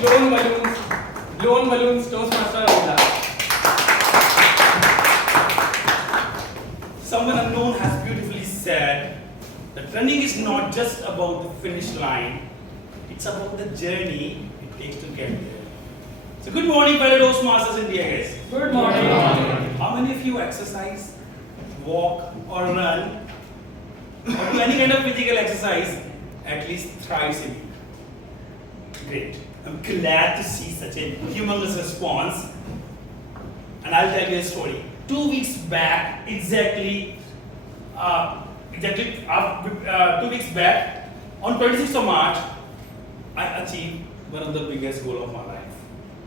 blown balloons, toastmaster होगा. Someone unknown has beautifully said that running is not just about the finish line, it's about the journey it takes to get there. So good morning, fellow toastmasters in the guys. Good morning. How many of you exercise, walk or run or do any kind of physical exercise at least thrice a week? Great. I'm glad to see such a humongous response. And I'll tell you a story. 2 weeks back, exactly 2 weeks back, on 26th of March, I achieved one of the biggest goals of my life,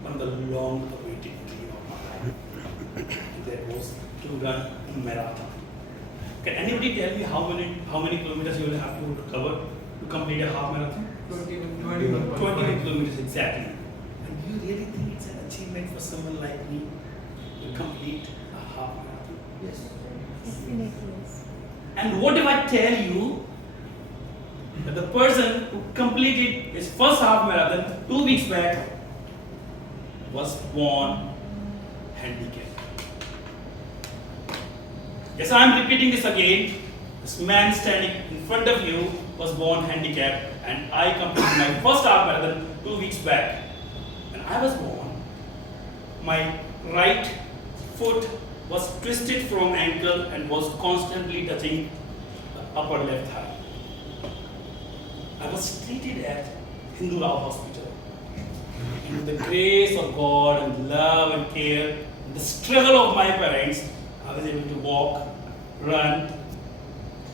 one of the long-awaited dream of my life. That was to run a marathon. Can anybody tell me how many kilometers you will have to cover to complete a half marathon? 21 kilometers exactly. And do you really think it's an achievement for someone like me to complete a half marathon? Yes. Definitely yes. And what if I tell you that the person who completed his first half marathon 2 weeks back was born handicapped? Yes, I am repeating this again. This man standing in front of you was born handicapped, and I completed my first half marathon 2 weeks back. When I was born, my right foot was twisted from ankle and was constantly touching the upper left thigh. I was treated at Hindu Rao Hospital. And with the grace of God and love and care and the struggle of my parents, I was able to walk, run,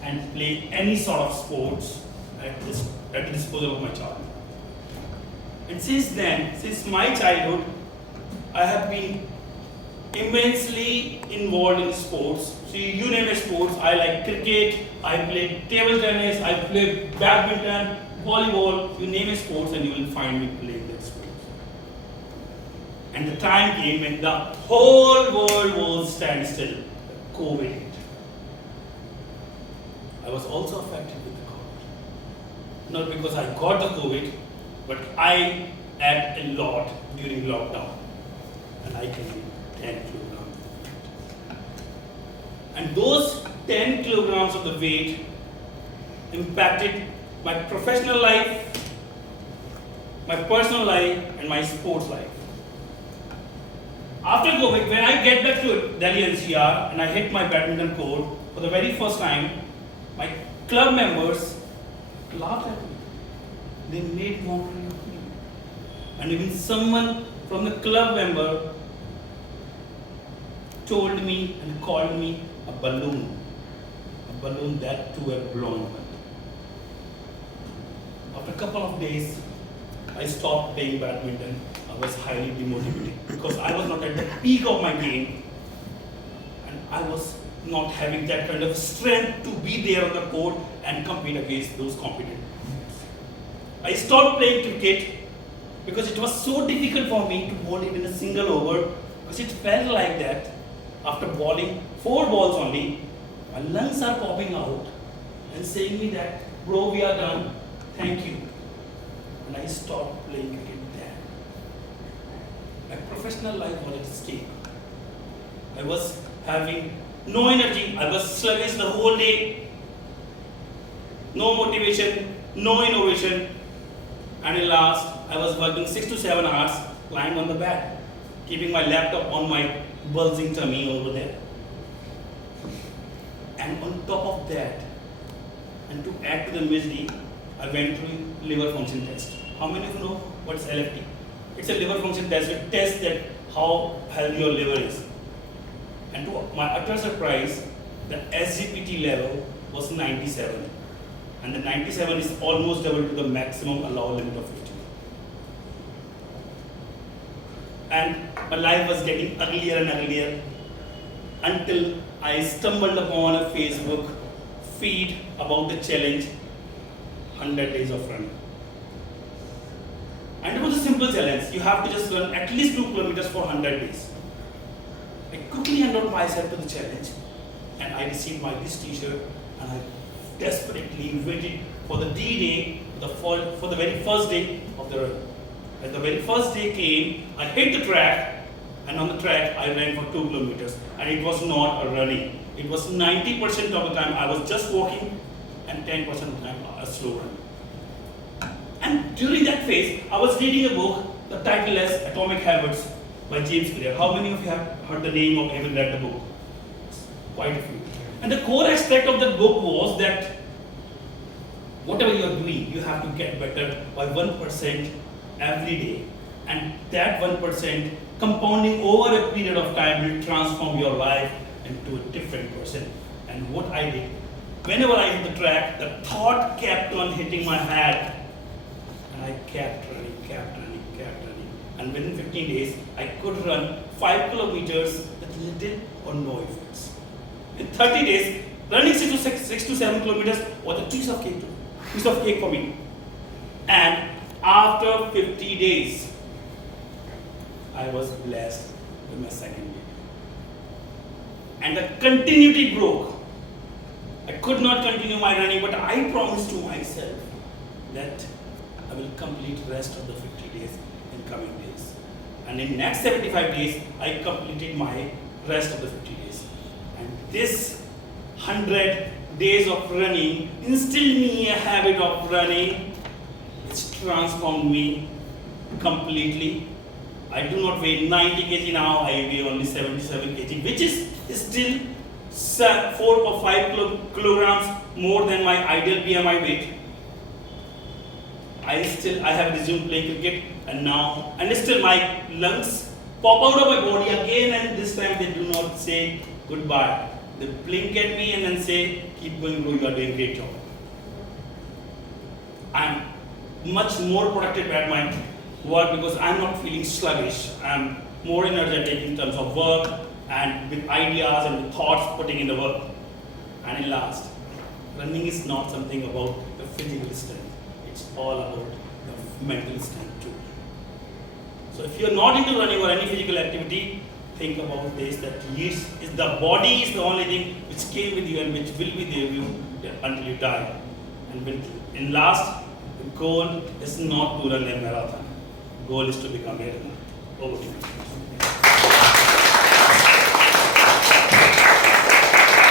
and play any sort of sports at the disposal of my child. And since then, since my childhood, I have been immensely involved in sports. See, you name a sports, I like cricket, I play table tennis, I play badminton, volleyball, you name a sports and you will find me playing that sports. And the time came when the whole world was standstill, COVID hit. I was also affected with the COVID. Not because I got the COVID, but I ate a lot during lockdown. And I can be 10 kilograms. And those 10 kilograms of the weight impacted my professional life, my personal life, and my sports life. After COVID, when I get back to Delhi NCR and I hit my badminton court for the very first time, my club members laughed at me. They made mockery of me. And even someone from the club member told me and called me a balloon. A balloon that too a blown one. After a couple of days, I stopped playing badminton. I was highly demotivated because I was not at the peak of my game and I was not having that kind of strength to be there on the court and compete against those competitors. I stopped playing cricket because it was so difficult for me to bowl even a single over because it felt like that after bowling 4 balls only, my lungs are popping out and saying me that, bro, we are done, thank you. And I stopped playing cricket then. My professional life was at stake. I was having no energy, I was sluggish the whole day, no motivation, no innovation, and at last I was working 6 to 7 hours lying on the bed, keeping my laptop on my bulging tummy over there. And on top of that, and to add to the misery, I went through liver function test. How many of you know what's LFT? It's a liver function test. It tests that how healthy your liver is. And to my utter surprise, the SGPT level was 97. And the 97 is almost double to the maximum allowed limit of 50. And my life was getting uglier and uglier until I stumbled upon a Facebook feed about the challenge 100 days of running. And it was a simple challenge. You have to just run at least 2 kilometers for 100 days. I quickly enrolled myself to the challenge and I received my this t-shirt and I desperately waited for the D-Day for the very first day of the run. As the very first day came, I hit the track, and on the track I ran for 2 kilometers, and it was not a running. It was 90% of the time I was just walking, and 10% of the time a slow run. And during that phase, I was reading a book. The title is Atomic Habits by James Clear. How many of you have heard the name or even read the book? Quite a few. And the core aspect of that book was that whatever you are doing, you have to get better by 1% every day. And that 1% compounding over a period of time will transform your life into a different person. And what I did, whenever I hit the track, the thought kept on hitting my head. And I kept running. And within 15 days, I could run 5 kilometers with little or no effects. In 30 days, running 6 to 7 kilometers was a piece of cake for me. And after 50 days, I was blessed with my second baby. And the continuity broke. I could not continue my running, but I promised to myself that I will complete the rest of the 50 days in coming days. And in next 75 days, I completed my rest of the 50 days. And this 100 days of running instilled me a habit of running. It's transformed me completely. I do not weigh 90 kg now, I weigh only 77 kg, which is still 4 or 5 kilograms more than my ideal BMI weight. I have resumed playing cricket, and still my lungs pop out of my body again, and this time they do not say goodbye. They blink at me and then say, keep going bro, you are doing a great job. I'm much more productive at my work because I'm not feeling sluggish. I'm more energetic in terms of work and with ideas and with thoughts putting in the work. And in last, running is not something about the physical strength. It's all about the mental strength too. So if you're not into running or any physical activity, think about this, that yes, the body is the only thing which came with you and which will be there with you until you die. And in last, the goal is not to run a marathon. The goal is to become a runner. Over to you.